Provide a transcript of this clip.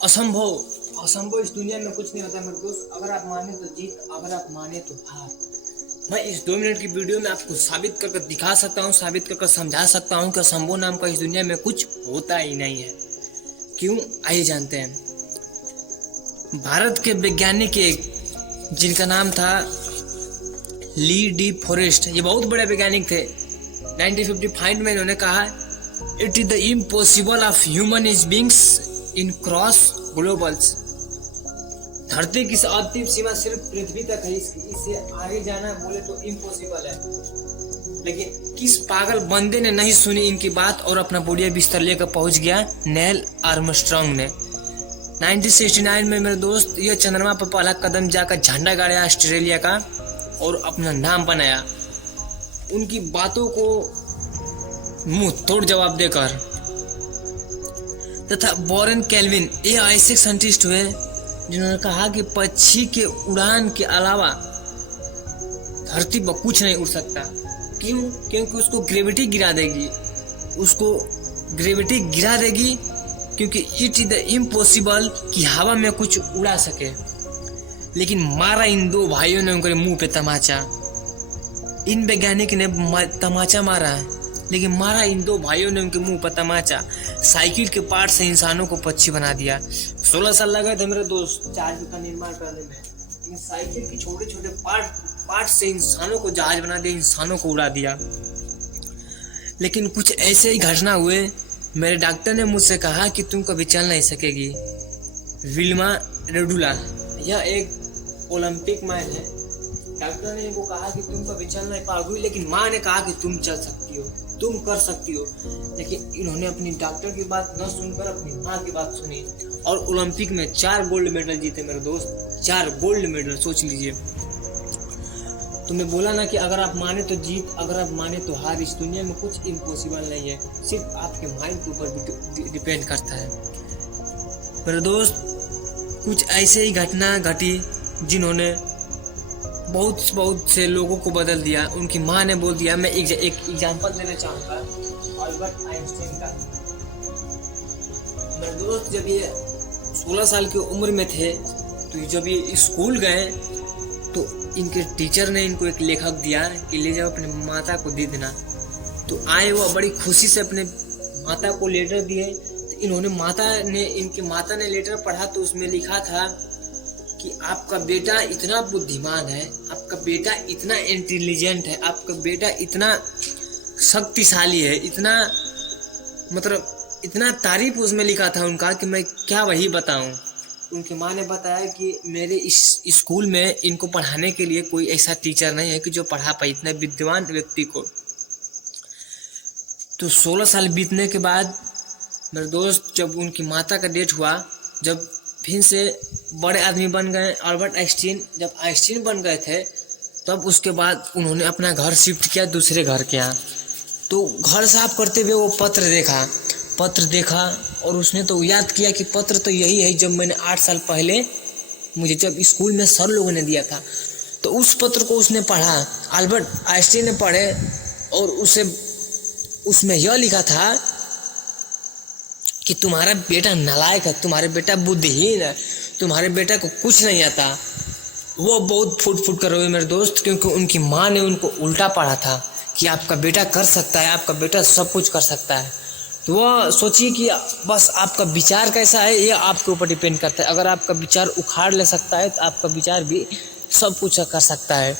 असंभव असंभव इस दुनिया में कुछ नहीं होता मेरे दोस्त। अगर आप माने तो जीत, अगर आप माने तो हार। मैं इस 2 मिनट की वीडियो में आपको साबित करके दिखा सकता हूँ, साबित करके समझा सकता हूँ कि असंभव नाम का इस दुनिया में कुछ होता ही नहीं है। क्यों, आइए जानते हैं। भारत के वैज्ञानिक एक जिनका नाम था ली डी फॉरेस्ट, ये बहुत बड़े वैज्ञानिक थे। 1955 में इन्होंने कहा, it is the impossible of human is beings in cross Global's. धरती की अंतिम सीमा सिर्फ पृथ्वी तक है, इससे आगे जाना बोले तो इम्पॉसिबल है। लेकिन किस पागल बंदे ने नहीं सुनी इनकी बात और अपना बुढ़िया बिस्तर लेकर पहुंच गया नील आर्मस्ट्रांग ने। 1969 में मेरे दोस्त ये चंद्रमा पर पहला कदम जाकर झंडा गाड़ा ऑस्ट्रेलिया का और अपना नाम बनाया। उनकी बातों को मुंह तोड़ जवाब देकर। तथा बोरेन केल्विन, ये ऐसे साइंटिस्ट हुए जिन्होंने कहा कि पक्षी के उड़ान के अलावा धरती पर कुछ नहीं उड़ सकता। क्यों? क्योंकि उसको ग्रेविटी गिरा देगी, उसको ग्रेविटी गिरा देगी, क्योंकि इट इज द इम्पॉसिबल कि हवा में कुछ उड़ा सके। लेकिन मारा इन दो भाइयों ने उनके मुंह पे तमाचा। इन वैज्ञानिक ने तमाचा मारा है, लेकिन मारा इन दो भाइयों ने उनके मुंह पर तमाचा। साइकिल के पार्ट से इंसानों को पक्षी बना दिया। 16 साल लगे थे मेरे दोस्त जहाज का निर्माण करने में, लेकिन साइकिल के छोटे छोटे पार्ट से इंसानों को जहाज बना दिया, इंसानों को उड़ा दिया। लेकिन कुछ ऐसे ही घटना हुए। मेरे डॉक्टर ने मुझसे कहा कि तुम कभी चल नहीं सकेगी। विल्मा रेडुला, यह एक ओलंपिक मैन है। डॉक्टर ने इनको कहा कि तुम कभी चल नहीं पाओगी, लेकिन माँ ने कहा कि तुम चल सकती हो, तुम कर सकती हो। लेकिन इन्होंने अपनी डॉक्टर की बात न सुनकर अपनी माँ की बात सुनी और ओलंपिक में 4 गोल्ड मेडल जीते मेरे दोस्त। 4 गोल्ड मेडल, सोच लीजिए। तुम्हें बोला ना कि अगर आप माने तो जीत, अगर आप माने तो हार। इस दुनिया में कुछ इम्पॉसिबल नहीं है, सिर्फ आपके माइंड के ऊपर डिपेंड करता है मेरे दोस्त। कुछ ऐसे ही घटना घटी जिन्होंने बहुत से लोगों को बदल दिया। उनकी माँ ने बोल दिया। मैं एक एग्जांपल देना चाहूँगा अल्बर्ट आइंस्टाइन का। मेरे दोस्त जब ये 16 साल की उम्र में थे, तो जब ये स्कूल गए तो इनके टीचर ने इनको एक लेखक दिया कि ले जाओ अपने माता को दे देना। तो आए वो बड़ी खुशी से अपने माता को लेटर दिए। तो इनकी माता ने लेटर पढ़ा तो उसमें लिखा था कि आपका बेटा इतना बुद्धिमान है, आपका बेटा इतना इंटेलिजेंट है, आपका बेटा इतना शक्तिशाली है, इतना तारीफ उसमें लिखा था उनका कि मैं क्या वही बताऊं। उनकी माँ ने बताया कि मेरे इस स्कूल में इनको पढ़ाने के लिए कोई ऐसा टीचर नहीं है कि जो पढ़ा पाए इतने विद्वान व्यक्ति को। तो 16 साल बीतने के बाद मेरे दोस्त जब उनकी माता का डेथ हुआ, जब फिर से बड़े आदमी बन गए अल्बर्ट आइंस्टीन, जब आइंस्टीन बन गए थे तब उसके बाद उन्होंने अपना घर शिफ्ट किया दूसरे घर के यहाँ। तो घर साफ करते हुए वो पत्र देखा और उसने तो याद किया कि पत्र तो यही है जब मैंने 8 साल पहले मुझे जब स्कूल में सर लोगों ने दिया था। तो उस पत्र को उसने पढ़ा, अल्बर्ट आइंस्टीन ने पढ़े और उसमें यह लिखा था कि तुम्हारा बेटा नालायक है, तुम्हारे बेटा बुद्धिहीन है, तुम्हारे बेटा को कुछ नहीं आता। वो बहुत फुट कर रोए मेरे दोस्त, क्योंकि उनकी माँ ने उनको उल्टा पढ़ा था कि आपका बेटा कर सकता है, आपका बेटा सब कुछ कर सकता है। तो वो सोचिए कि बस आपका विचार कैसा है ये आपके ऊपर डिपेंड करता है। अगर आपका विचार उखाड़ ले सकता है तो आपका विचार भी सब कुछ कर सकता है।